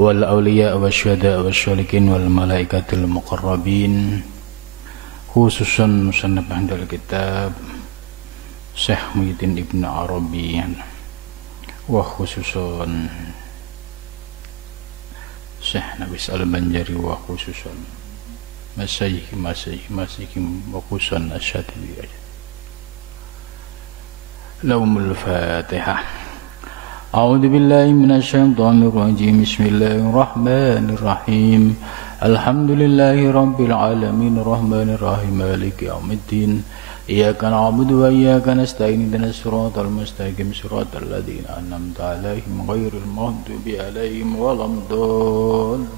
wal awliya wasyuhada wasyolikin wal malaikatil muqarrabin, khususan musannaf handal kitab Syekh Muhyiddin Ibn Arabi wa khususan Syekh Nabis Al-Banjari wa khususan masyayikh wa khususan Asyatibi. Lahumul Fatihah. A'udzu billahi minasyaitonir rajim. Bismillahirrahmanirrahim. Alhamdulillahi rabbil alamin arrahmanir rahim maliki yaumiddin. Iyyaka na'budu wa iyyaka nasta'in ihdinas siratal mustaqim siratal ladzina an'amta 'alaihim ghairil maghdubi 'alaihim waladdallin.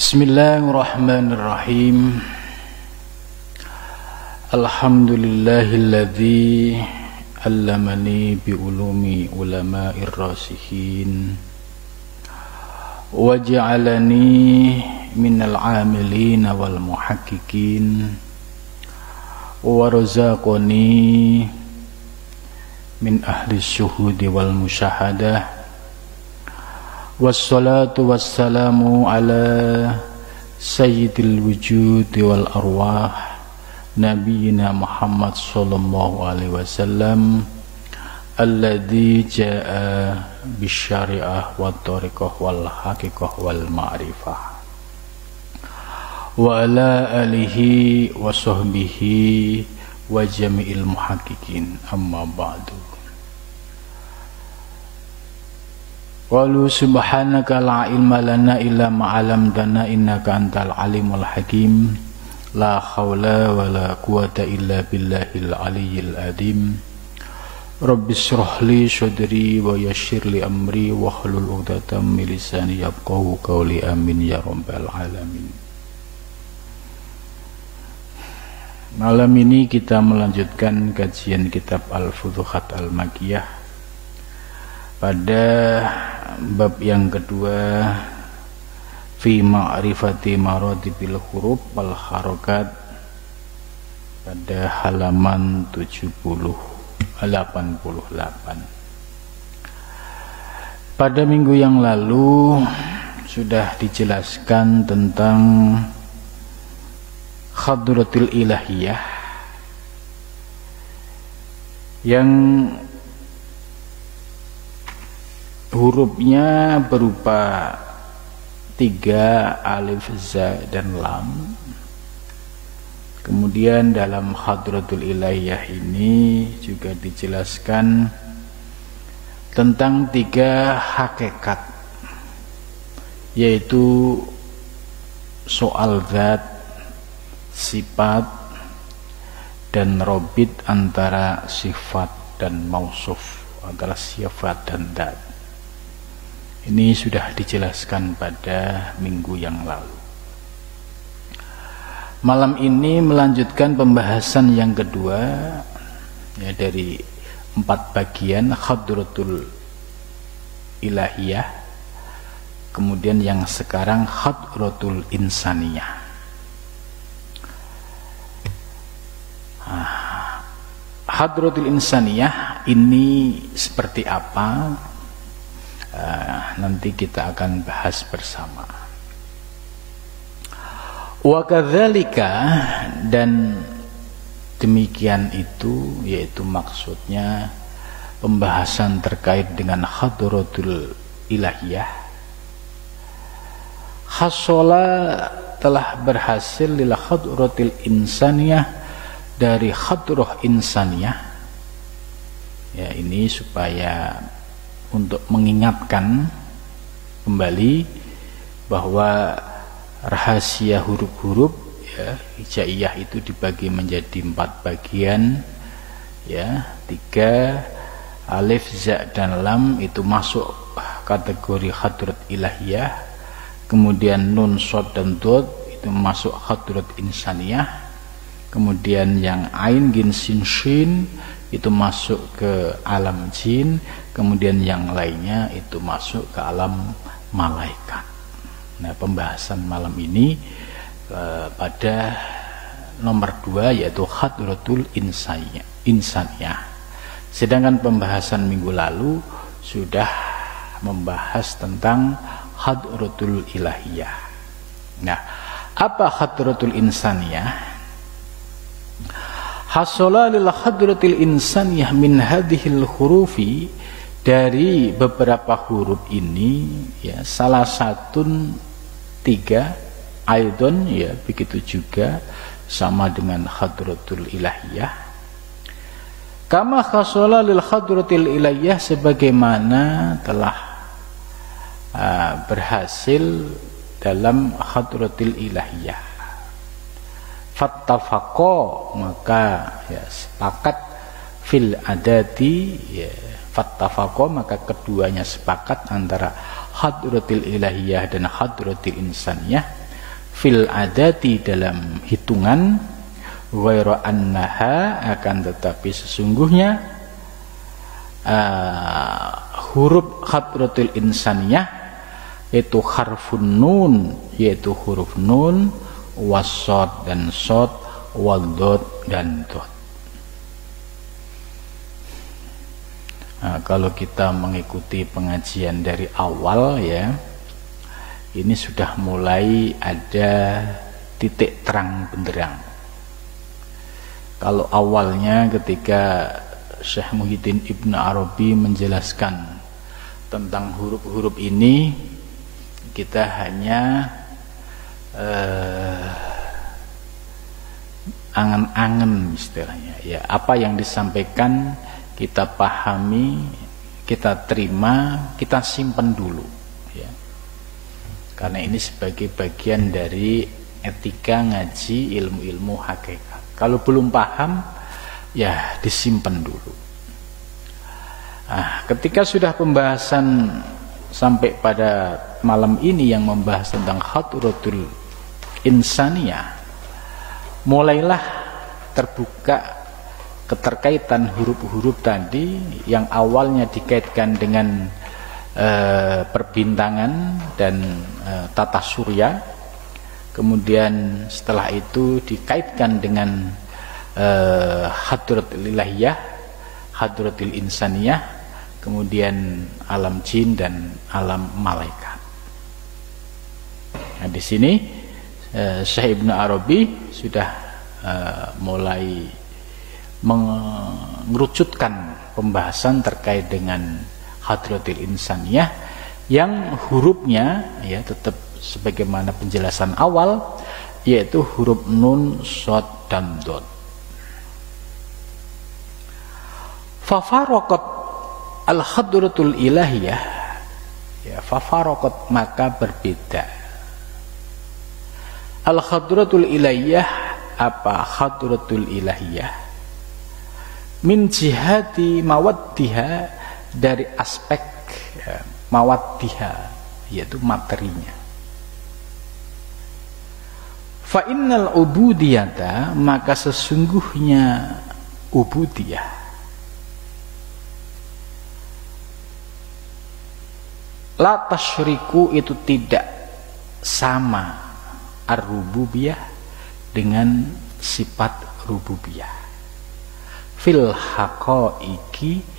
Bismillahirrahmanirrahim. Alhamdulillahilladzi 'allamani bi ulumi ulama'ir rasihin waj'alani minal 'amilin wal muhaqqiqin wa razaqani min ahli syuhudi wal musyahadah. Wassalatu wassalamu ala sayyidil wujudi wal arwah Nabiyyina Muhammad sallallahu alaihi wasallam alladzi jaa bisyari'ah wat tariqah wal haqiqah wal ma'rifah wa ala alihi wa sahbihi wa jami'il muhaqqiqin, amma ba'du. Qalu subhanaka la ilma lana illa ma 'allamtana innaka antal alimul hakim. La haula wa la quwata illa billahil aliyyil azim. Rabbi shrah li sadri wa yassir li amri wa hlul 'uqdatam min lisani yafqahu qawli. Amin ya rabbal alamin. Malam ini kita melanjutkan kajian kitab Al-Futuhat Al-Makkiyah pada bab yang kedua, fi ma'rifati maratibil huruf wal harakat, pada halaman 88. Pada minggu yang lalu sudah dijelaskan tentang Hadratul Ilahiyah yang hurufnya berupa 3 alif, za, dan lam. Kemudian dalam Hadratul Ilahiyah ini juga dijelaskan tentang 3 hakikat, yaitu soal zat, sifat, dan robit antara sifat dan mausuf, antara sifat dan zat. Ini sudah dijelaskan pada minggu yang lalu. Malam ini melanjutkan pembahasan yang kedua, ya, dari 4 bagian Hadratul Ilahiyah. Kemudian yang sekarang Hadratul Insaniyah. Hadratul Insaniyah ini seperti apa? Nanti kita akan bahas bersama. Wa kadzalika, dan demikian itu, yaitu maksudnya pembahasan terkait dengan Hadratul Ilahiyah. Hasola, telah berhasil lil Hadratil Insaniyah, dari Hadrah Insaniyah. Ya, ini supaya untuk mengingatkan kembali bahwa rahasia huruf-huruf, ya, hijaiyah itu dibagi menjadi 4 bagian, ya, 3 alif, za, dan lam itu masuk kategori Hadrat Ilahiyah. Kemudian nun, shad, dan dod itu masuk Hadrat Insaniyah. Kemudian yang ain, gin, sin, shin itu masuk ke alam jin. Kemudian yang lainnya itu masuk ke alam malaikat. Nah, pembahasan malam ini pada nomor 2, yaitu Hadratul Insaniyah. Sedangkan pembahasan minggu lalu sudah membahas tentang hadratul ilahiyah. Nah, apa hadratul insaniyah? Hasala lil hadratil insaniyah min hadhil hurufi, dari beberapa huruf ini ya, salah satu 3 aidon ya, begitu juga sama dengan hadratul ilahiyah. Kama hasala lil hadratil ilahiyah, sebagaimana telah berhasil dalam hadratil ilahiyah. Fattafaqo, maka ya sepakat, fil adati ya, fattafaqo maka keduanya sepakat antara hadratil ilahiyah dan hadratil insaniyah, fil adati dalam hitungan, ghairu annaha akan tetapi sesungguhnya huruf hadratil insaniyah yaitu harfun nun, yaitu huruf nun, wasod dan sod, wadod dan dot. Nah, kalau kita mengikuti pengajian dari awal ya, ini sudah mulai ada titik terang benderang. Kalau awalnya ketika Syekh Muhyiddin Ibn Arabi menjelaskan tentang huruf-huruf ini, kita hanya angan-angan istilahnya ya, apa yang disampaikan kita pahami, kita terima, kita simpan dulu ya, karena ini sebagai bagian dari etika ngaji ilmu-ilmu hakikat. Kalau belum paham ya disimpan dulu. Nah, ketika sudah pembahasan sampai pada malam ini yang membahas tentang hadratul insaniyah, mulailah terbuka keterkaitan huruf-huruf tadi yang awalnya dikaitkan dengan perbintangan dan tata surya, kemudian setelah itu dikaitkan dengan hadratul ilahiyah, hadratul insaniyah, kemudian alam jin dan alam malaikat. Nah, di sini Syekh Ibn Arabi sudah mulai mengerucutkan pembahasan terkait dengan hadratul insaniyah yang hurufnya ya tetap sebagaimana penjelasan awal, yaitu huruf nun, shad dan dot. Fafaraqat al-hadratul ilahiyah ya, fafaraqat maka berbeda. Al-hadratul ilahiyah, apa hadratul ilahiyah? Min jihati mawaddiha, dari aspek ya, mawaddiha yaitu materinya. Fa innal ubudiyata, maka sesungguhnya ubudiyah la tasyriku, itu tidak sama ar-rububiyah dengan sifat rububiyah fil haqaiqi,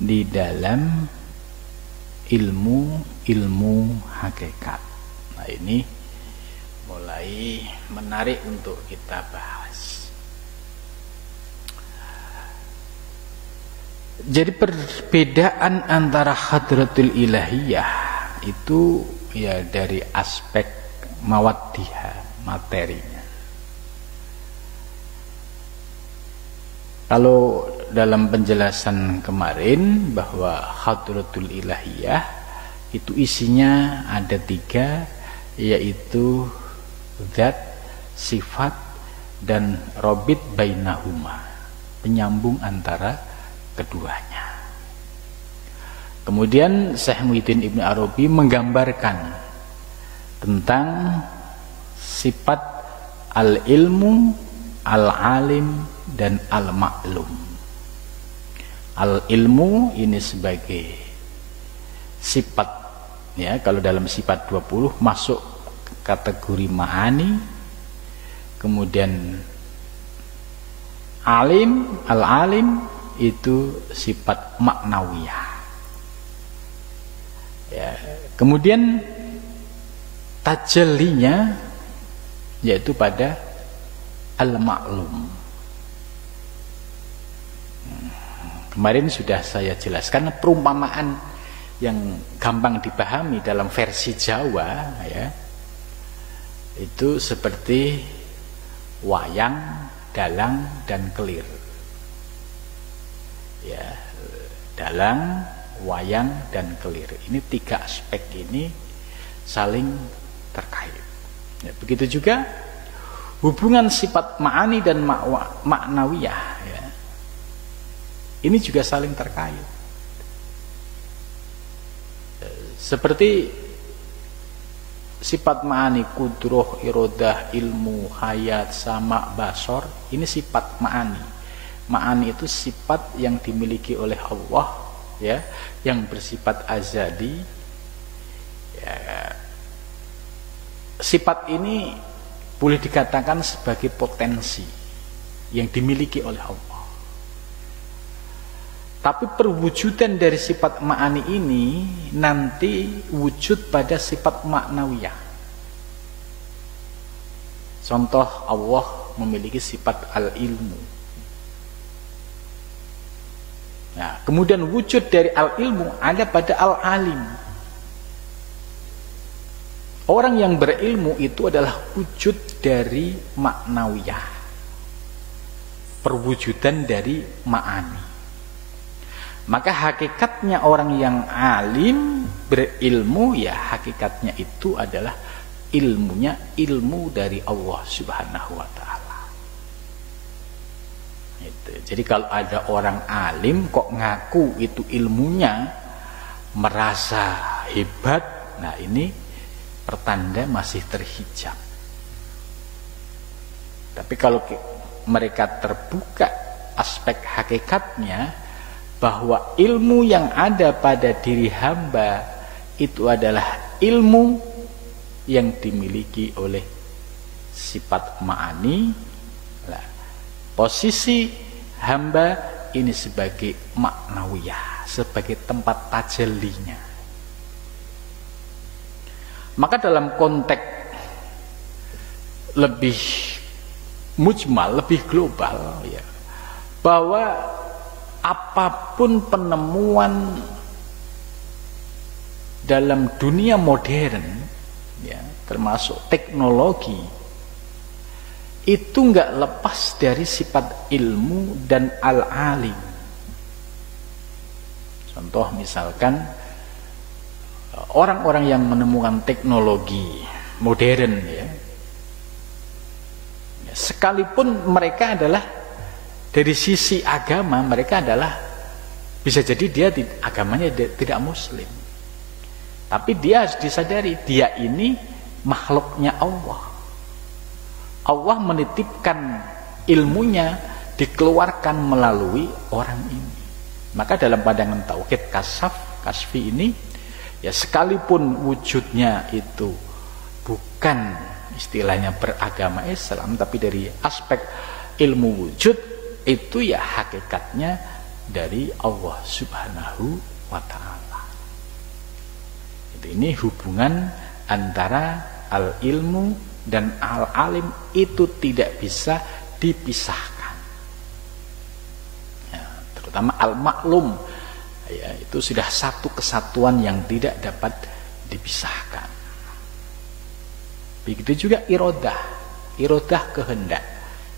di dalam ilmu hakikat. Nah, ini mulai menarik untuk kita bahas. Jadi perbedaan antara hadratul ilahiyah itu ya dari aspek mawaddiha, materinya. Kalau dalam penjelasan kemarin bahwa hadratul ilahiyah itu isinya ada 3, yaitu zat, sifat, dan robit bainahuma, penyambung antara keduanya. Kemudian Syekh Muhyiddin Ibn Arabi menggambarkan tentang sifat al-ilmu, al-alim, dan al-ma'lum. Al-ilmu ini sebagai sifat ya, kalau dalam sifat 20 masuk kategori ma'ani. Kemudian alim, al-alim itu sifat maknawiyah Ya, kemudian tajallinya yaitu pada al-ma'lum. Kemarin sudah saya jelaskan perumpamaan yang gampang dipahami dalam versi Jawa, ya, itu seperti wayang, dalang, dan kelir. Ya, dalang, wayang, dan kelir. Ini 3 aspek ini saling terkait. Ya, begitu juga hubungan sifat ma'ani dan maknawiyah. Ya. Ini juga saling terkait. Seperti sifat ma'ani, kudroh, irodah, ilmu, hayat, sama, basor. Ini sifat ma'ani. Ma'ani itu sifat yang dimiliki oleh Allah, ya, yang bersifat azali. Ya, sifat ini boleh dikatakan sebagai potensi yang dimiliki oleh Allah. Tapi perwujudan dari sifat ma'ani ini nanti wujud pada sifat maknawiyah. Contoh, Allah memiliki sifat al-ilmu. Nah, kemudian wujud dari al-ilmu ada pada al-alim. Orang yang berilmu itu adalah wujud dari maknawiyah, perwujudan dari ma'ani. Maka hakikatnya orang yang alim berilmu, ya hakikatnya itu adalah ilmunya ilmu dari Allah Subhanahu wa ta'ala. Jadi kalau ada orang alim kok ngaku itu ilmunya, merasa hebat, nah ini pertanda masih terhijab. Tapi kalau mereka terbuka aspek hakikatnya, bahwa ilmu yang ada pada diri hamba itu adalah ilmu yang dimiliki oleh sifat ma'ani. Nah, posisi hamba ini sebagai maknawiyah, sebagai tempat tajallinya. Maka dalam konteks lebih mujmal, lebih global, ya, bahwa apapun penemuan dalam dunia modern, ya, termasuk teknologi, itu enggak lepas dari sifat ilmu dan al-alim. Contoh misalkan orang-orang yang menemukan teknologi modern, ya, sekalipun mereka adalah dari sisi agama, mereka adalah bisa jadi dia agamanya tidak muslim, tapi dia harus disadari dia ini makhluknya Allah. Allah menitipkan ilmunya dikeluarkan melalui orang ini. Maka dalam pandangan tauhid kasfi ini, ya, sekalipun wujudnya itu bukan istilahnya beragama Islam, tapi dari aspek ilmu wujud itu, ya hakikatnya dari Allah Subhanahu wa ta'ala. Ini hubungan antara al-ilmu dan al-alim itu tidak bisa dipisahkan, ya, terutama al-maklum, ya, itu sudah satu kesatuan yang tidak dapat dipisahkan. Begitu juga irodah kehendak,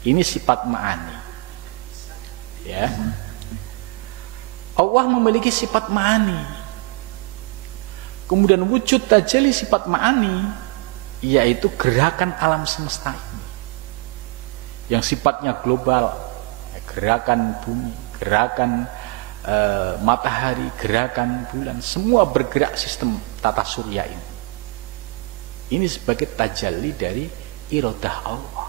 ini sifat ma'ani, ya. Allah memiliki sifat ma'ani, kemudian wujud tajalli sifat ma'ani, yaitu gerakan alam semesta ini yang sifatnya global, gerakan bumi, gerakan matahari, gerakan bulan, semua bergerak sistem tata surya ini. Ini sebagai tajalli dari iradah Allah.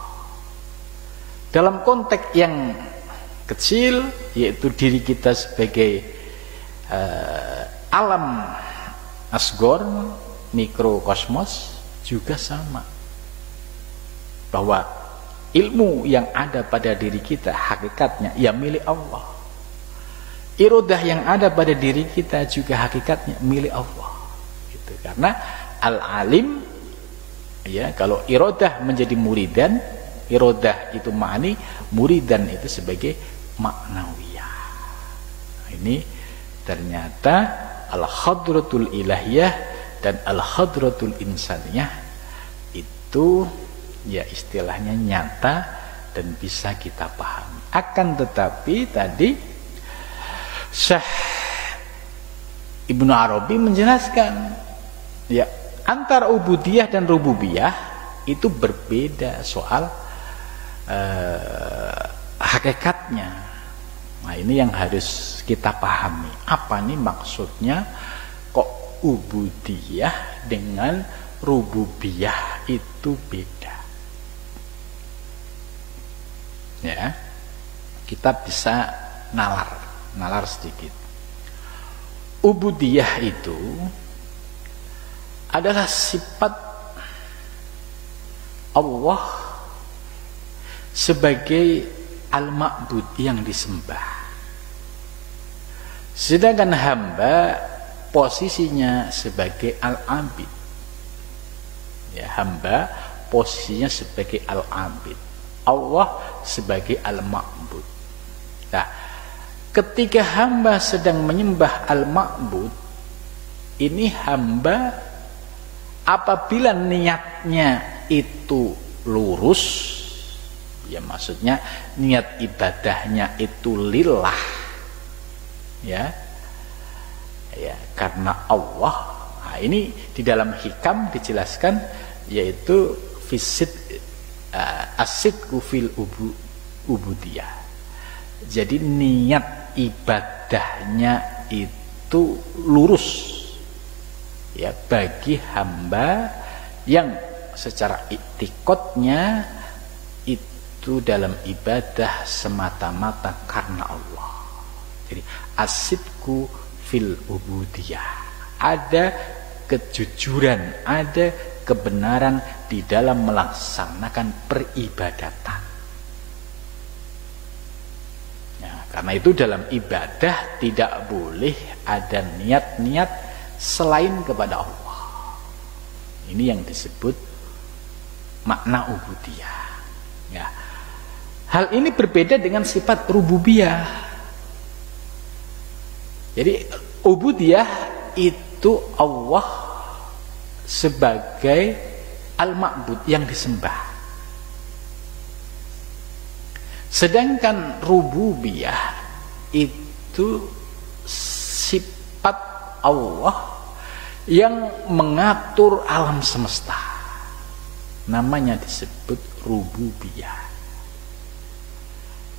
Dalam konteks yang kecil, yaitu diri kita sebagai alam asgor, mikrokosmos, juga sama, bahwa ilmu yang ada pada diri kita hakikatnya ya milik Allah. Iradah yang ada pada diri kita juga hakikatnya milik Allah. Itu karena al-alim, ya, kalau iradah menjadi muridan, iradah itu ma'ani, muridan itu sebagai maknawiyah. Nah, ini ternyata al-hadratul ilahiyah dan al-hadratul insaniyah itu ya istilahnya nyata dan bisa kita pahami. Akan tetapi tadi Syekh Ibnu Arabi menjelaskan, ya, antara ubudiyah dan rububiyah itu berbeda soal hakikatnya. Nah, ini yang harus kita pahami. Apa nih maksudnya kok ubudiyah dengan rububiyah itu beda? Ya, kita bisa nalar sedikit. Ubudiyah itu adalah sifat Allah sebagai al-ma'bud yang disembah. Sedangkan hamba posisinya sebagai al-abid. Ya, hamba posisinya sebagai al-abid. Allah sebagai al-ma'bud. Nah, ketika hamba sedang menyembah al-ma'bud, ini hamba apabila niatnya itu lurus, ya maksudnya niat ibadahnya itu lillah, ya karena Allah. Nah, ini di dalam hikam dijelaskan, yaitu fisid asidku fil ubudiyah. Jadi niat ibadahnya itu lurus, ya, bagi hamba yang secara iktikadnya itu dalam ibadah semata-mata karena Allah. Jadi asidku fil ubudiyah, ada kejujuran, ada kebenaran di dalam melaksanakan peribadatan. Ya, karena itu dalam ibadah tidak boleh ada niat-niat selain kepada Allah. Ini yang disebut makna ubudiyah. Ya. Hal ini berbeda dengan sifat rububiyah. Jadi ubudiyah itu Allah sebagai al-ma'bud yang disembah. Sedangkan rububiyah itu sifat Allah yang mengatur alam semesta. Namanya disebut rububiyah.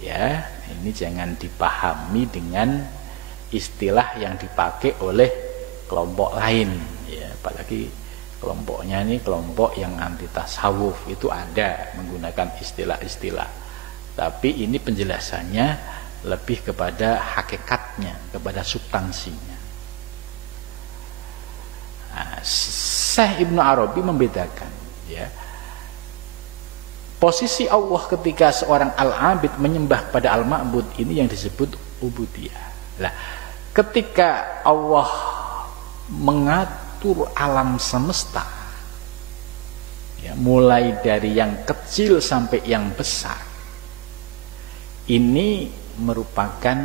Ya, ini jangan dipahami dengan istilah yang dipakai oleh kelompok lain, ya, apalagi kelompoknya ini kelompok yang anti tasawuf, itu ada menggunakan istilah-istilah, tapi ini penjelasannya lebih kepada hakikatnya, kepada substansinya. Nah, Syekh Ibnu Arabi membedakan, ya, posisi Allah ketika seorang al-abid menyembah pada al-ma'bud, ini yang disebut ubudiyah. Nah, ketika Allah mengatur alam semesta, ya, mulai dari yang kecil sampai yang besar, ini merupakan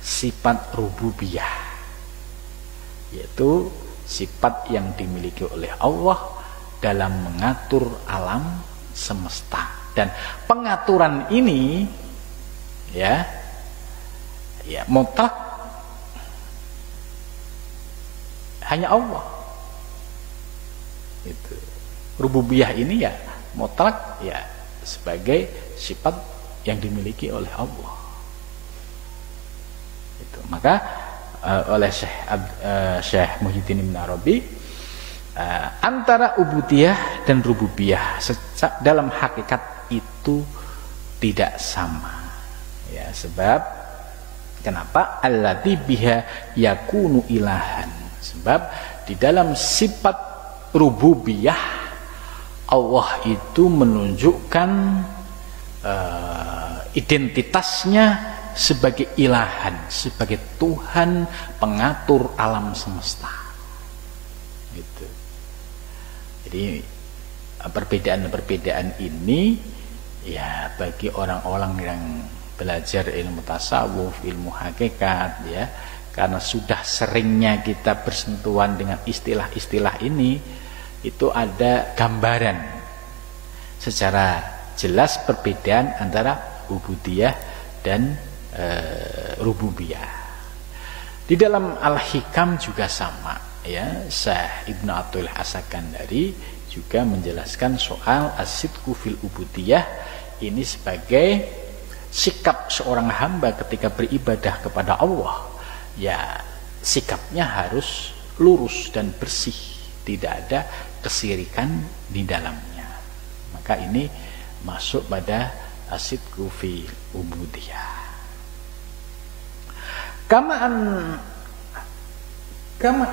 sifat rububiyah, yaitu sifat yang dimiliki oleh Allah dalam mengatur alam semesta. Dan pengaturan ini, ya mutlak hanya Allah. Itu rububiyah ini ya mutlak, ya sebagai sifat yang dimiliki oleh Allah. Itu maka oleh Syekh Muhyiddin Ibn Arabi, antara ubudiyah dan rububiyah dalam hakikat itu tidak sama, ya, sebab kenapa? Alladzi biha yakunu ilahan. Sebab di dalam sifat rububiyah Allah itu menunjukkan identitasnya sebagai ilahan, sebagai Tuhan pengatur alam semesta. Gitu. Jadi perbedaan-perbedaan ini ya bagi orang-orang yang belajar ilmu tasawuf, ilmu hakikat ya, karena sudah seringnya kita bersentuhan dengan istilah-istilah ini, itu ada gambaran secara jelas perbedaan antara ubudiyah dan rububiyah. Di dalam Al-Hikam juga sama ya, Syekh Ibnu Athaillah As-Sakandari juga menjelaskan soal as-sidqu fil ubudiyah ini sebagai sikap seorang hamba ketika beribadah kepada Allah, ya sikapnya harus lurus dan bersih, tidak ada kesirikan di dalamnya. Maka ini masuk pada as-sidqu fil ubudiyah. Kama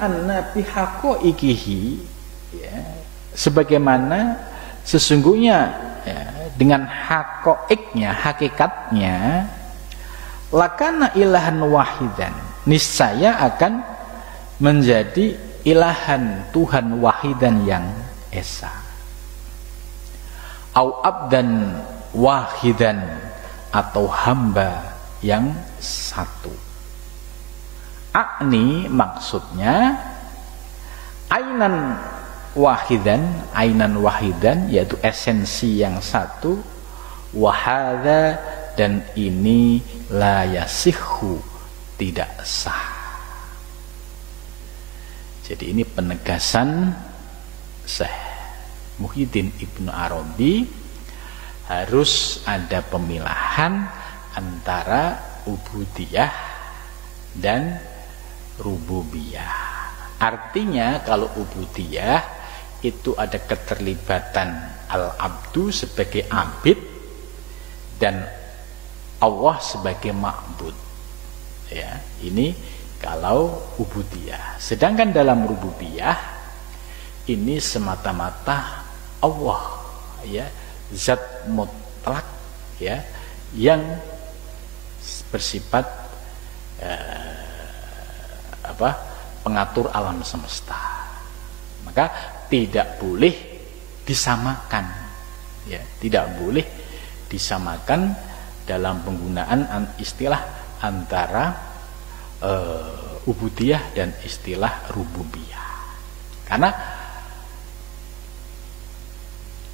anna bihaqaiqihi ya, sebagaimana sesungguhnya ya, dengan hakoiknya, hakikatnya, lakana ilahan wahidan, niscaya akan menjadi ilahan Tuhan wahidan yang esa, au abdan wahidan, atau hamba yang satu. Akni maksudnya ainan wahidan yaitu esensi yang satu, wahada dan ini la yasihhu tidak sah. Jadi ini penegasan Syekh Muhyiddin Ibnu Arabi, harus ada pemilahan antara ubudiyah dan rububiyah. Artinya kalau ubudiyah itu ada keterlibatan al-abdu sebagai abid dan Allah sebagai ma'bud. Ya, ini kalau ubudiyah. Sedangkan dalam rububiyah ini semata-mata Allah ya, zat mutlak ya, yang bersifat pengatur alam semesta. Maka tidak boleh disamakan ya, tidak boleh disamakan dalam penggunaan istilah antara ubudiyah dan istilah rububiyah. Karena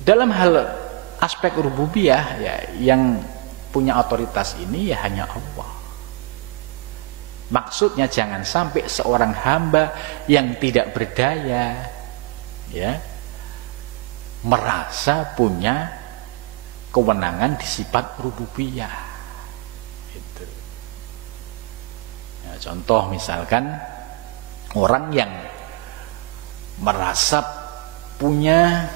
dalam hal aspek rububiyah ya, yang punya otoritas ini ya hanya Allah. Maksudnya jangan sampai seorang hamba yang tidak berdaya ya merasa punya kewenangan di sifat rububiyah. Gitu. Ya, contoh misalkan orang yang merasa punya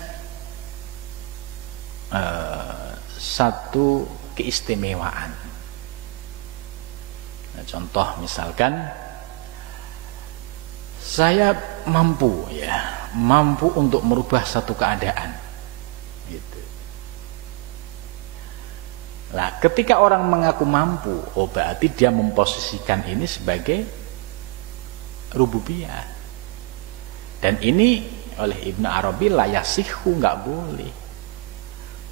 satu keistimewaan. Nah, contoh misalkan saya mampu untuk merubah satu keadaan. Gitu. Nah, ketika orang mengaku mampu, berarti dia memposisikan ini sebagai rububiyah. Dan ini oleh Ibnu Arabi la yasihhu, nggak boleh.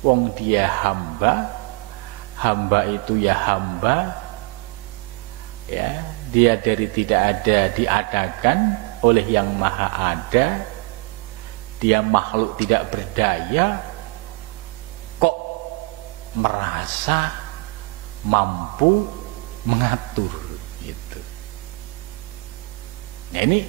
Wong dia hamba itu ya hamba, ya dia dari tidak ada diadakan oleh yang maha ada, dia makhluk tidak berdaya, kok merasa mampu mengatur gitu. Nah ini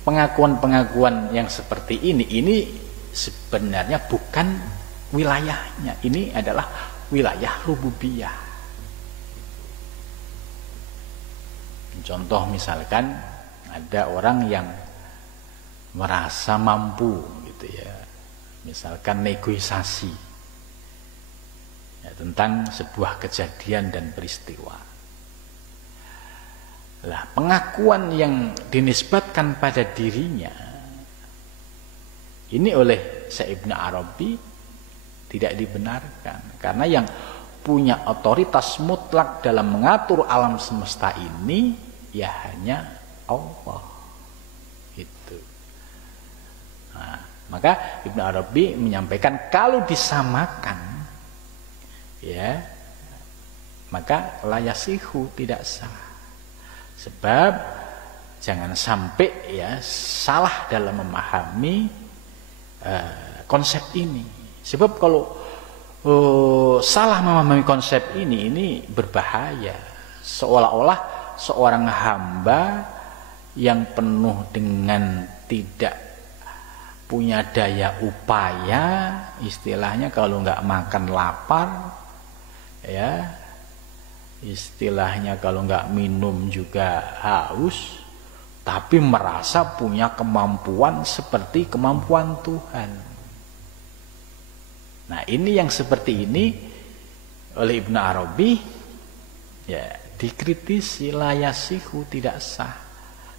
pengakuan-pengakuan yang seperti ini sebenarnya bukan wilayahnya, ini adalah wilayah rububiyah. Contoh misalkan ada orang yang merasa mampu gitu ya, misalkan negosiasi ya, tentang sebuah kejadian dan peristiwa. Lah pengakuan yang dinisbatkan pada dirinya ini oleh Syekh Ibnu Arabi tidak dibenarkan, karena yang punya otoritas mutlak dalam mengatur alam semesta ini ya hanya Allah. Itu. Nah, maka Ibnu Arabi menyampaikan kalau disamakan, ya, maka la yasihu, tidak sah. Sebab jangan sampai ya salah dalam memahami konsep ini. Sebab kalau salah memahami konsep ini berbahaya. Seolah-olah seorang hamba yang penuh dengan tidak punya daya upaya, istilahnya kalau nggak makan lapar, ya, istilahnya kalau nggak minum juga haus, tapi merasa punya kemampuan seperti kemampuan Tuhan. Nah, ini yang seperti ini oleh Ibnu Arabi ya dikritisi, la yasihu, tidak sah.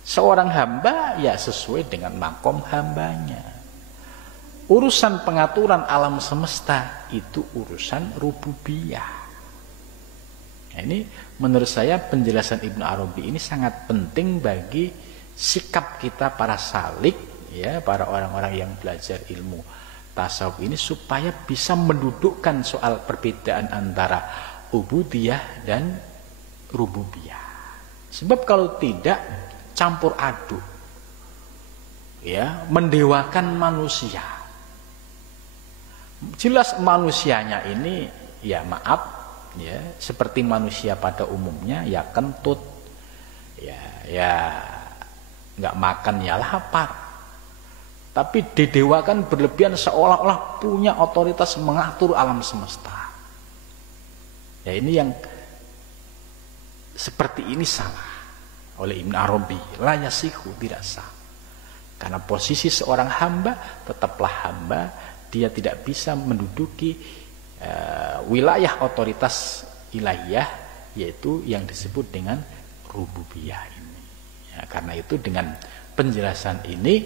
Seorang hamba ya sesuai dengan makom hambanya. Urusan pengaturan alam semesta itu urusan rububiyah. Nah, ini menurut saya penjelasan Ibnu Arabi ini sangat penting bagi sikap kita para salik, ya, para orang-orang yang belajar ilmu tasawuf ini, supaya bisa mendudukkan soal perbedaan antara ubudiyah dan rububiyah. Sebab kalau tidak, campur aduk, ya, mendewakan manusia. Jelas manusianya ini ya maaf, ya, seperti manusia pada umumnya, ya kentut, ya nggak makan ya lapar. Tapi didewakan berlebihan seolah-olah punya otoritas mengatur alam semesta. Ya, ini yang seperti ini salah oleh Ibnu Arabi. La yasihu, tidak sah. Karena posisi seorang hamba tetaplah hamba, dia tidak bisa menduduki wilayah otoritas ilahiyah, yaitu yang disebut dengan rububiyah ini. Ya, karena itu dengan penjelasan ini,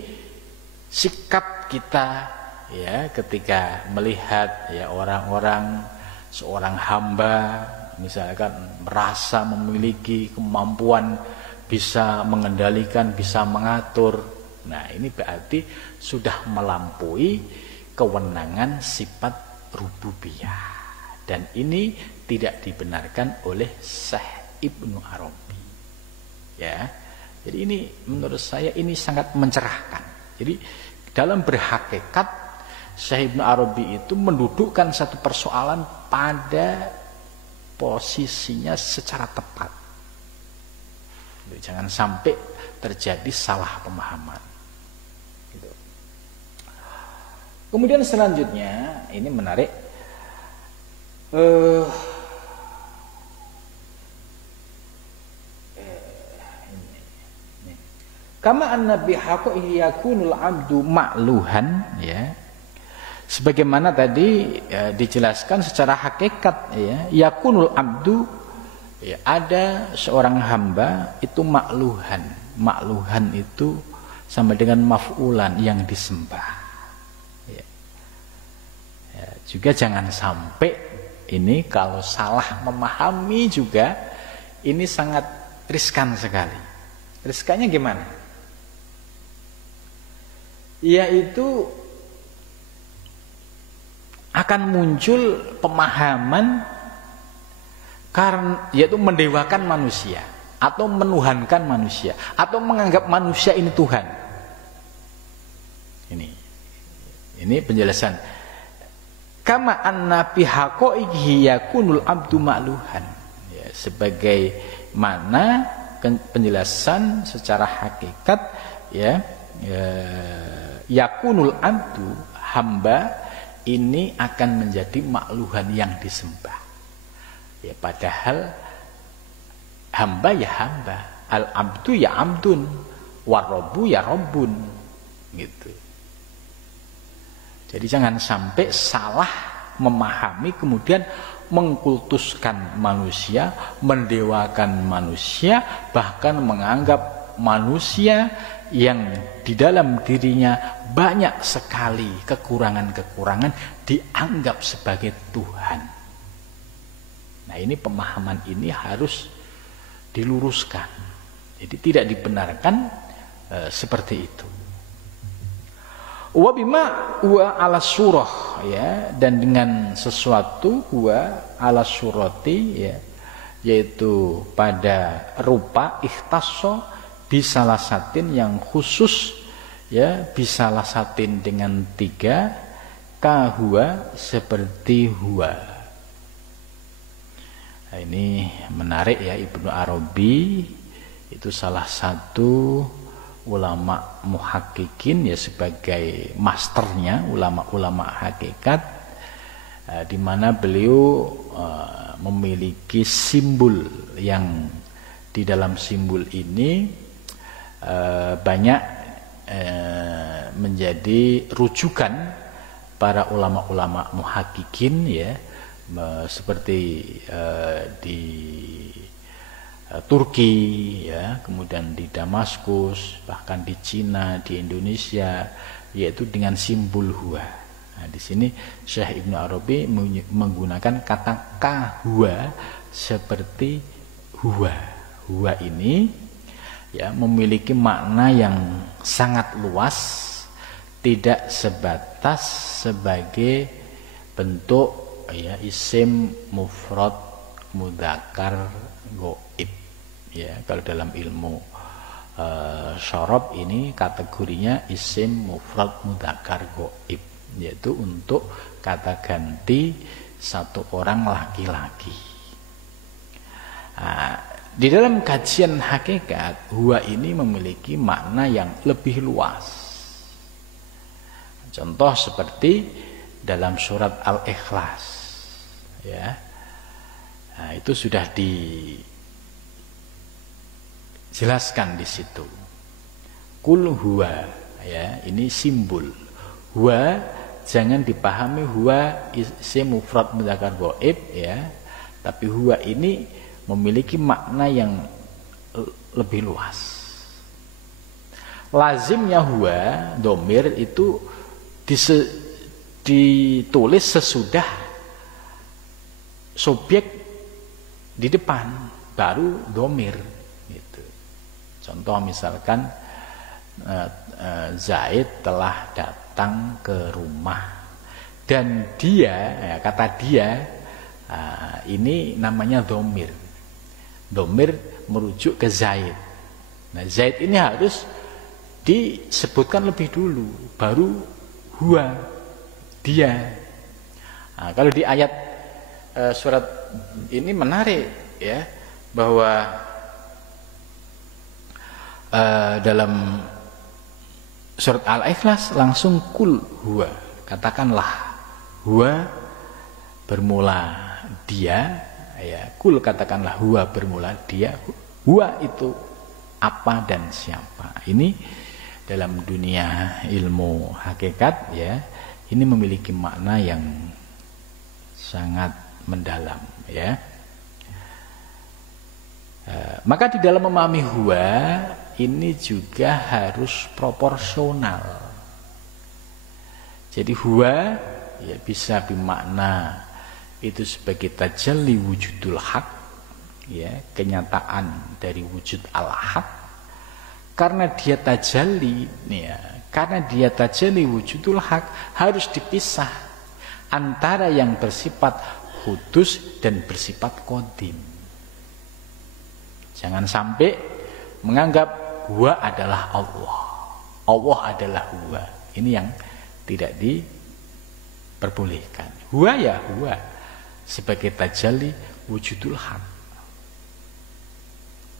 sikap kita ya ketika melihat ya orang-orang, seorang hamba misalkan merasa memiliki kemampuan bisa mengendalikan, bisa mengatur, nah ini berarti sudah melampaui kewenangan sifat rububiyah, dan ini tidak dibenarkan oleh Syekh Ibnu Arabi, ya. Jadi ini menurut saya ini sangat mencerahkan. Jadi dalam berhakikat Syekh Ibnu Arabi itu mendudukkan satu persoalan pada posisinya secara tepat. Jadi, jangan sampai terjadi salah pemahaman. Gitu. Kemudian selanjutnya ini menarik. Kama anna bihaqihi yakunul abdu ma'luhan, ya. Sebagaimana tadi ya, dijelaskan secara hakikat, ya, yakunul abdu, ya, ada seorang hamba itu ma'luhan. Ma'luhan itu sama dengan maf'ulan, yang disembah. Ya. Ya, juga jangan sampai ini kalau salah memahami juga ini sangat riskan sekali. Riskannya gimana? Yaitu akan muncul pemahaman karena yaitu mendewakan manusia atau menuhankan manusia atau menganggap manusia ini Tuhan. Ini penjelasan. Kama anna fi haqaihi yakunul abdu ma'luhan. Ya, sebagai mana penjelasan secara hakikat, ya, yakunul abdu, hamba ini akan menjadi makluhan yang disembah. Ya, padahal hamba ya hamba, al abdu ya abdun, warrobu ya robbun, gitu. Jadi jangan sampai salah memahami kemudian mengkultuskan manusia, mendewakan manusia, bahkan menganggap manusia yang di dalam dirinya banyak sekali kekurangan-kekurangan dianggap sebagai Tuhan. Nah, ini pemahaman ini harus diluruskan. Jadi tidak dibenarkan seperti itu. Wa bima huwa ala surah, ya, dan dengan sesuatu huwa ala surati, ya, yaitu pada rupa ikhtasso bisalah satin yang khusus, ya, bisalah satin dengan 3 kahua seperti huwa. Nah, ini menarik ya, Ibnu Arabi itu salah satu ulama muhakkikin, ya, sebagai masternya ulama-ulama hakikat, di mana beliau memiliki simbol yang di dalam simbol ini banyak menjadi rujukan para ulama-ulama muhakkikin, ya, seperti di Turki, ya, kemudian di Damaskus, bahkan di Cina, di Indonesia, yaitu dengan simbol huwa. Nah, di sini Syekh Ibnu Arabi menggunakan kata kahwa seperti huwa. Huwa ini, ya, memiliki makna yang sangat luas, tidak sebatas sebagai bentuk, ya, isim mufrad mudzakkar ghaib. Ya, kalau dalam ilmu syarab ini kategorinya isim mufrad mudzakkar ghaib, yaitu untuk kata ganti satu orang laki-laki. Nah, di dalam kajian hakikat, huwa ini memiliki makna yang lebih luas. Contoh seperti dalam surat Al-Ikhlas, ya. Nah, itu sudah dijelaskan di situ. Kul huwa, ya, ini simbol. Huwa jangan dipahami huwa isim mufrad mudzakkar ghaib, ya. Tapi huwa ini memiliki makna yang lebih luas. Lazimnya huwa dhamir itu ditulis sesudah subjek di depan baru dhamir. Contoh misalkan Zaid telah datang ke rumah, dan dia, ya, kata dia, ini namanya dhamir. Dhamir merujuk ke Zaid. Nah, Zaid ini harus disebutkan lebih dulu, baru huwa, dia. Nah, kalau di ayat surat ini menarik, ya, bahwa dalam surat Al-Ikhlas langsung kul huwa, katakanlah huwa bermula dia, ya, kul katakanlah huwa bermula dia. Huwa itu apa dan siapa. Ini dalam dunia ilmu hakikat, ya, ini memiliki makna yang sangat mendalam, ya. Maka di dalam memahami huwa ini juga harus proporsional. Jadi huwa, ya, bisa bermakna itu sebagai tajalli wujudul haq, ya, kenyataan dari wujud al-haq. Karena dia tajalli, ya, karena dia tajalli wujudul haq, harus dipisah antara yang bersifat hudus dan bersifat qadim. Jangan sampai menganggap huwa adalah Allah, Allah adalah huwa. Ini yang tidak diperbolehkan. Huwa, ya, huwa sebagai tajalli wujudul haq.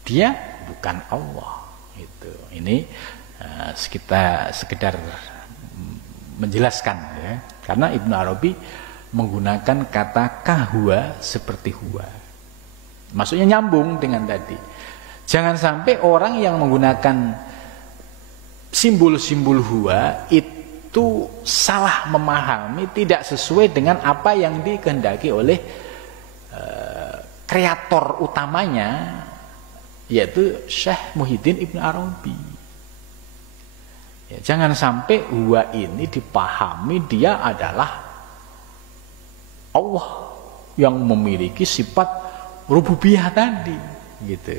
Dia bukan Allah. Itu. Ini kita sekedar menjelaskan, ya. Karena Ibnu Arabi menggunakan kata kahwa seperti huwa. Maksudnya nyambung dengan tadi. Jangan sampai orang yang menggunakan simbol-simbol huwa itu salah memahami, tidak sesuai dengan apa yang dikehendaki oleh kreator utamanya, yaitu Syekh Muhyiddin Ibnu Arabi. Ya, jangan sampai huwa ini dipahami dia adalah Allah yang memiliki sifat rububiyah tadi, gitu.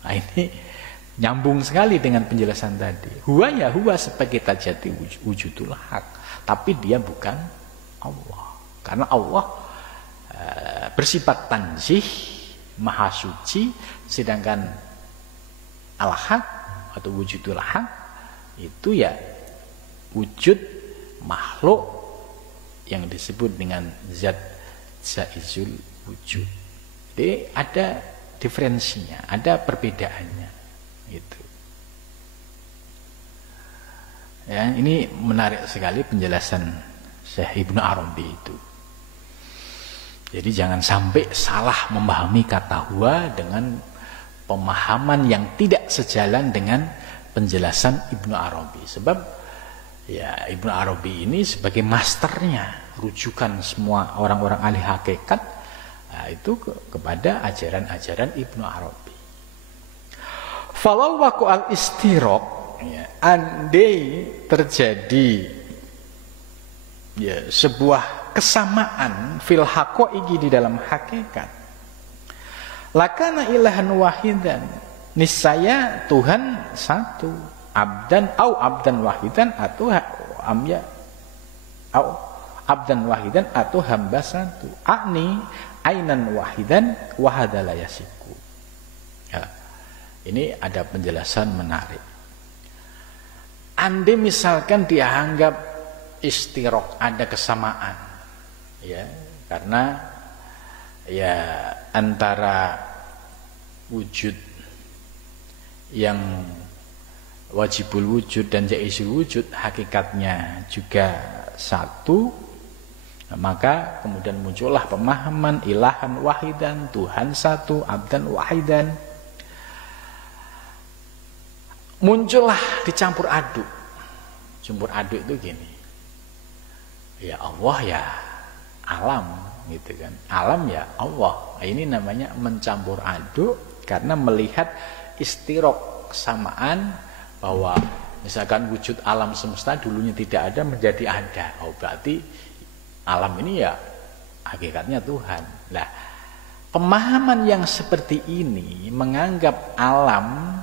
Nah, ini Nyambung sekali dengan penjelasan tadi. Huwa ya huwa sebagai tajati wujudul hak, tapi dia bukan Allah. Karena Allah bersifat tanzih, maha suci, sedangkan al-haq atau wujudul hak itu ya wujud makhluk yang disebut dengan zat zaizul wujud. Jadi ada diferensinya, ada perbedaannya. Itu. Ya, ini menarik sekali penjelasan Syekh Ibnu Arabi itu. Jadi jangan sampai salah memahami kata huwa dengan pemahaman yang tidak sejalan dengan penjelasan Ibnu Arabi. Sebab ya Ibnu Arabi ini sebagai masternya, rujukan semua orang-orang ahli hakikat, nah, itu kepada ajaran-ajaran Ibnu Arabi. Falau waku al-istiraq, ya, andai terjadi ya sebuah kesamaan fil haqaiqi di dalam hakikat, lakana ilahan wahidan, niscaya Tuhan satu, abdan wahidan atau amya abdan wahidan atau hamba satu, akni ainan wahidan wahadala yasiku. Ya. Ini ada penjelasan menarik. Andai misalkan dianggap istirok, ada kesamaan, ya, karena ya antara wujud yang wajibul wujud dan jaizul wujud hakikatnya juga satu, maka kemudian muncullah pemahaman ilahan wahidan, Tuhan satu, abdan wahidan. Muncullah dicampur aduk. Campur aduk itu gini, ya Allah ya alam, gitu kan. Alam ya Allah. Ini namanya mencampur aduk karena melihat istirok, kesamaan, bahwa misalkan wujud alam semesta dulunya tidak ada menjadi ada. Oh, berarti alam ini ya hakikatnya Tuhan. Nah, pemahaman yang seperti ini menganggap alam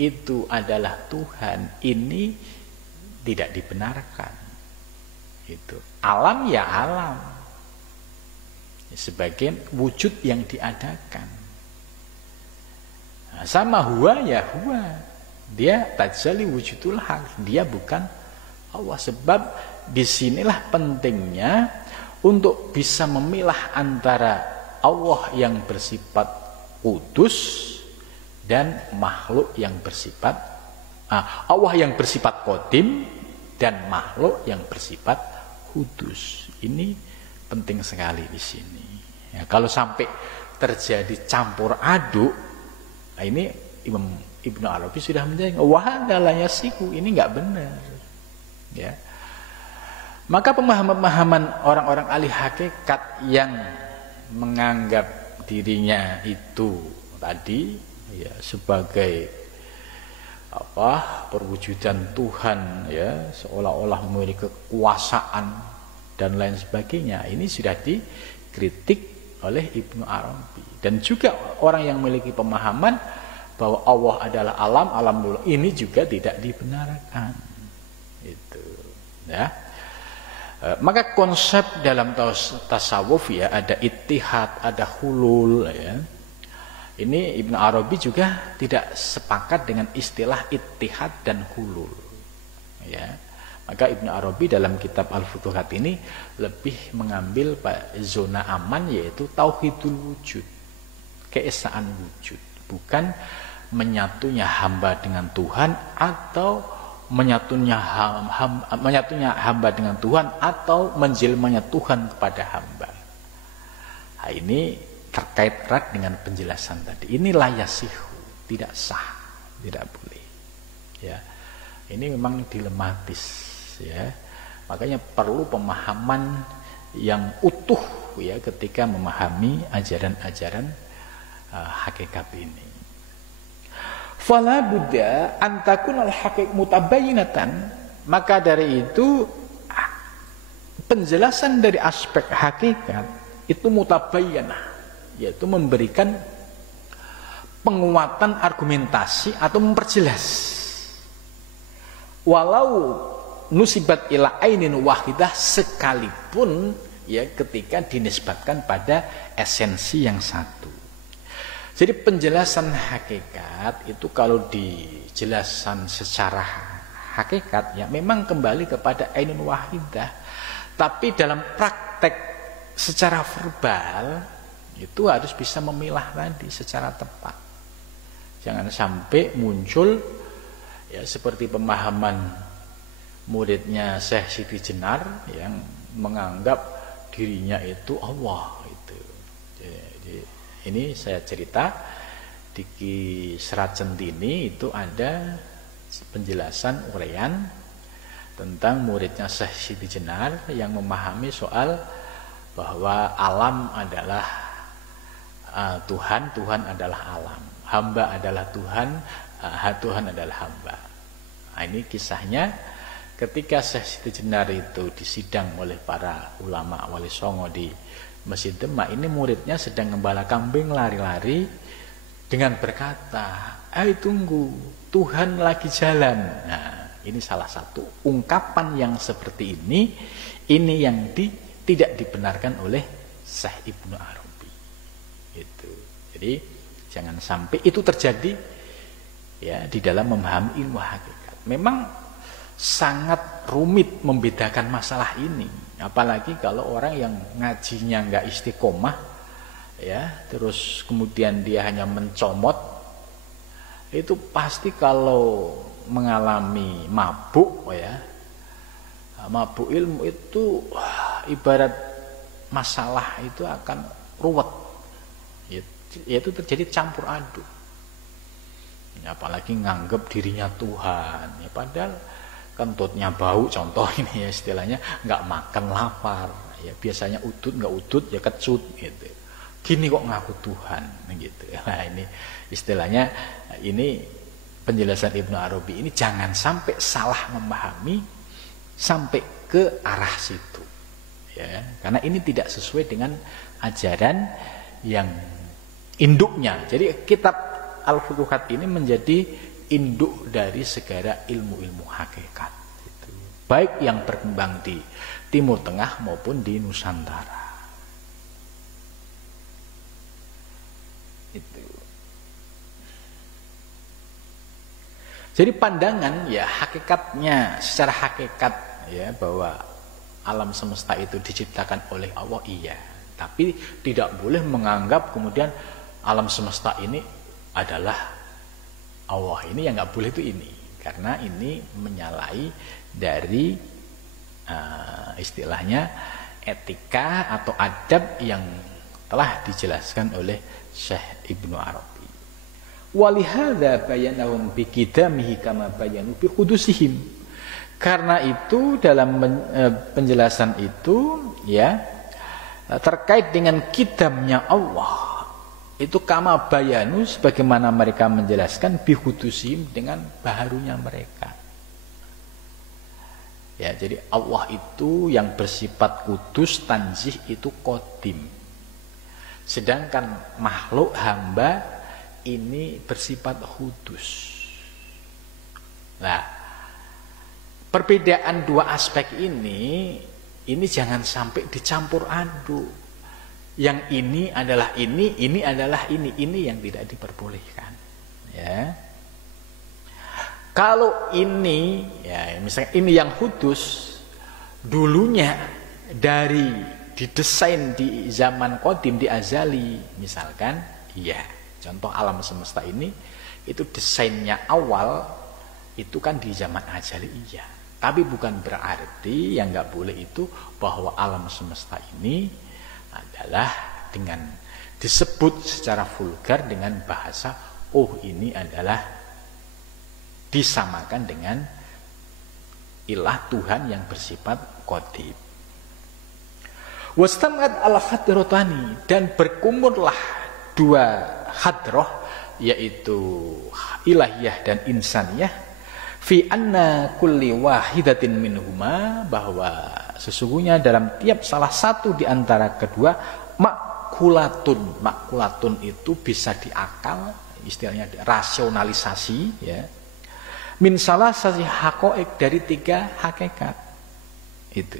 itu adalah Tuhan, ini tidak dibenarkan. Itu alam ya alam, sebagian wujud yang diadakan. Nah, sama huwa ya huwa, dia tajali wujudul haq, dia bukan Allah. Sebab disinilah pentingnya untuk bisa memilah antara Allah yang bersifat kudus dan makhluk yang bersifat Allah yang bersifat qadim dan makhluk yang bersifat kudus. Ini penting sekali di sini. Ya, kalau sampai terjadi campur aduk, nah ini Imam Ibnu Arabi sudah menjelaskan, wahadalah yasiku, ini enggak benar. Ya. Maka pemahaman-pemahaman orang-orang ahli hakikat yang menganggap dirinya itu tadi ya sebagai perwujudan Tuhan, ya seolah-olah memiliki kekuasaan dan lain sebagainya, ini sudah dikritik oleh Ibnu Arabi. Dan juga orang yang memiliki pemahaman bahwa Allah adalah alam dulu, ini juga tidak dibenarkan. Itu ya. Maka konsep dalam tasawuf ya ada ittihad, ada hulul, ya. Ini Ibnu Arabi juga tidak sepakat dengan istilah ittihad dan hulul. Ya. Maka Ibnu Arabi dalam kitab Al-Futuhat ini lebih mengambil zona aman, yaitu tauhidul wujud, keesaan wujud, bukan menyatunya hamba dengan Tuhan atau menyatunya hamba dengan Tuhan atau menjelmanya Tuhan kepada hamba. Nah, ini terkait erat dengan penjelasan tadi. Ini layasihu, tidak sah, tidak boleh. Ya, ini memang dilematis. Ya, makanya perlu pemahaman yang utuh ya ketika memahami ajaran-ajaran hakikat ini. Fala budda antakun al haqiq mutabayyinatan, maka dari itu penjelasan dari aspek hakikat itu mutabayyinah, yaitu memberikan penguatan argumentasi atau memperjelas. Walau nusibat ila ainin wahidah, sekalipun ya ketika dinisbatkan pada esensi yang satu. Jadi penjelasan hakikat itu kalau dijelaskan secara hakikat ya memang kembali kepada ainun wahidah. Tapi dalam praktek secara verbal itu harus bisa memilah tadi secara tepat. Jangan sampai muncul ya seperti pemahaman muridnya Syekh Siti Jenar yang menganggap dirinya itu Allah itu. Jadi ini saya cerita di Ki Serat Centini itu ada penjelasan uraian tentang muridnya Syekh Siti Jenar yang memahami soal bahwa alam adalah Tuhan, Tuhan adalah alam, hamba adalah Tuhan, Tuhan adalah hamba. Nah, ini kisahnya ketika Syekh Siti Jenar itu disidang oleh para ulama Wali Songo di Masjid Demak, ini muridnya sedang gembala kambing lari-lari dengan berkata, "Ayo tunggu, Tuhan lagi jalan." Nah, ini salah satu ungkapan yang seperti ini yang tidak dibenarkan oleh Syekh Ibnu Arabi. Itu. Jadi jangan sampai itu terjadi ya di dalam memahami ilmu hakikat. Memang sangat rumit membedakan masalah ini, apalagi kalau orang yang ngajinya nggak istiqomah ya, terus kemudian dia hanya mencomot, itu pasti kalau mengalami mabuk ya, mabuk ilmu itu ibarat masalah itu akan ruwet, yaitu terjadi campur aduk. Apalagi nganggep dirinya Tuhan ya, padahal kentutnya bau, contoh ini ya istilahnya, nggak makan lapar ya, biasanya udut nggak udut ya kecut gitu, gini kok ngaku Tuhan gitu. Nah ini istilahnya, ini penjelasan Ibnu Arabi ini jangan sampai salah memahami sampai ke arah situ ya, karena ini tidak sesuai dengan ajaran yang induknya. Jadi kitab Al-Futuhat ini menjadi induk dari segala ilmu-ilmu hakikat itu, baik yang berkembang di Timur Tengah maupun di Nusantara. Itu. Jadi pandangan ya hakikatnya secara hakikat ya bahwa alam semesta itu diciptakan oleh Allah, iya. Tapi tidak boleh menganggap kemudian alam semesta ini adalah Allah, ini yang nggak boleh itu ini, karena ini menyalahi dari istilahnya etika atau adab yang telah dijelaskan oleh Syekh Ibnu Arabi. Walihada bayanahum bikidamihi kama bayanu bi hudusihim. Karena itu dalam penjelasan itu ya terkait dengan kidamnya Allah itu kama bayanu, sebagaimana mereka menjelaskan bihudusim, dengan baharunya mereka ya. Jadi Allah itu yang bersifat kudus, tanzih itu qadim, sedangkan makhluk hamba ini bersifat hudus. Nah, perbedaan dua aspek ini jangan sampai dicampur aduk. Yang ini adalah ini adalah ini yang tidak diperbolehkan ya. Kalau ini ya misalnya ini yang hudus dulunya dari didesain di zaman qadim, di azali misalkan, iya, contoh alam semesta ini itu desainnya awal itu kan di zaman azali, iya. Tapi bukan berarti yang nggak boleh itu bahwa alam semesta ini adalah dengan disebut secara vulgar dengan bahasa, oh ini adalah disamakan dengan ilah Tuhan yang bersifat qadim. Wastamad al-hadrahtani, dan berkumurlah dua hadroh, yaitu ilahiyah dan insaniyah, fi anna kulli wahidatin minhuma, bahwa sesungguhnya dalam tiap salah satu di antara kedua makulatun. Makulatun itu bisa diakal istilahnya rasionalisasi ya. Min salasati haqaiq, dari 3 hakikat. Itu.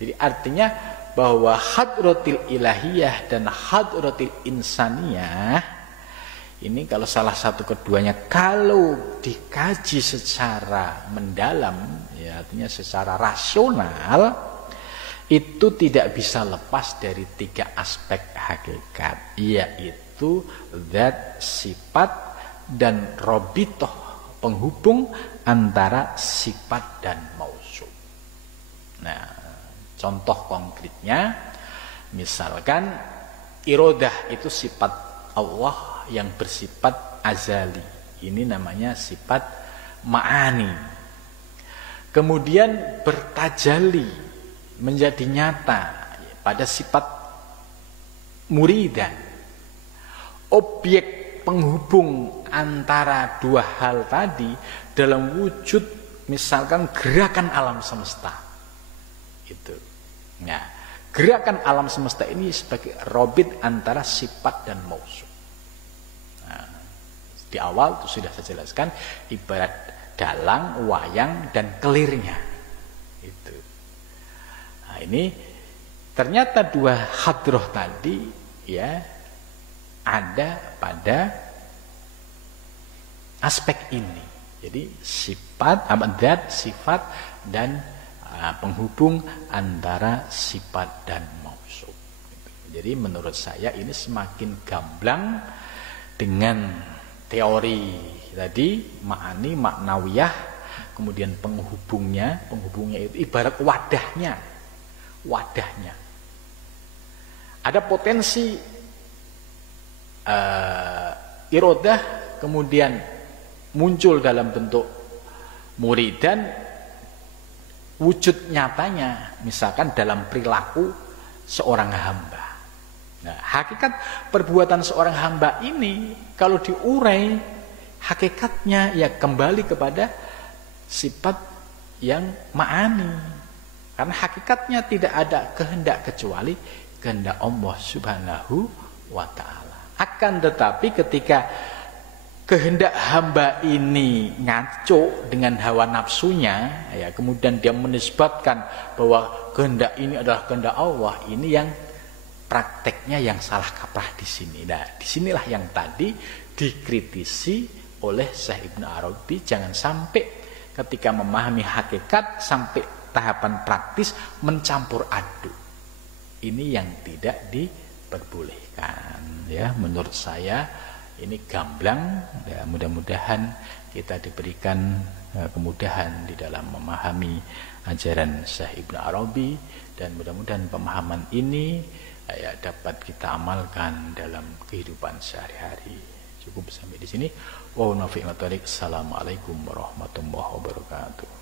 Jadi artinya bahwa hadratil ilahiyah dan hadratil insaniyah ini kalau salah satu keduanya kalau dikaji secara mendalam ya, artinya secara rasional, itu tidak bisa lepas dari 3 aspek hakikat, yaitu zat, sifat, dan robitoh, penghubung antara sifat dan mausuf. Nah, contoh konkretnya, misalkan irodah itu sifat Allah yang bersifat azali. Ini namanya sifat ma'ani. Kemudian bertajali, menjadi nyata pada sifat muridan. Objek penghubung antara 2 hal tadi dalam wujud misalkan gerakan alam semesta. Itu. Nah, gerakan alam semesta ini sebagai robit antara sifat dan mausuf. Nah, di awal itu sudah saya jelaskan ibarat dalang, wayang, dan kelirnya. Itu. Nah, ini ternyata 2 hadroh tadi ya ada pada aspek ini. Jadi sifat, zat, sifat, dan penghubung antara sifat dan mausuf. Jadi menurut saya ini semakin gamblang dengan teori tadi ma'ani, maknawiyah, kemudian penghubungnya itu ibarat wadahnya. Ada potensi irodah kemudian muncul dalam bentuk muridan, wujud nyatanya misalkan dalam perilaku seorang hamba. Nah, hakikat perbuatan seorang hamba ini kalau diurai hakikatnya ya kembali kepada sifat yang ma'ani. Karena hakikatnya tidak ada kehendak kecuali kehendak Allah Subhanahu wa ta'ala. Akan tetapi ketika kehendak hamba ini ngaco dengan hawa nafsunya ya, kemudian dia menisbatkan bahwa kehendak ini adalah kehendak Allah, ini yang prakteknya yang salah kaprah di sini. Nah, disinilah yang tadi dikritisi oleh Syekh Ibnu Arabi, jangan sampai ketika memahami hakikat sampai tahapan praktis mencampur aduk. Ini yang tidak diperbolehkan ya, menurut saya ini gamblang ya, mudah-mudahan kita diberikan kemudahan di dalam memahami ajaran Syekh Ibnu Arabi, dan mudah-mudahan pemahaman ini ya, dapat kita amalkan dalam kehidupan sehari-hari. Cukup sampai di sini. Assalamualaikum warahmatullahi wabarakatuh.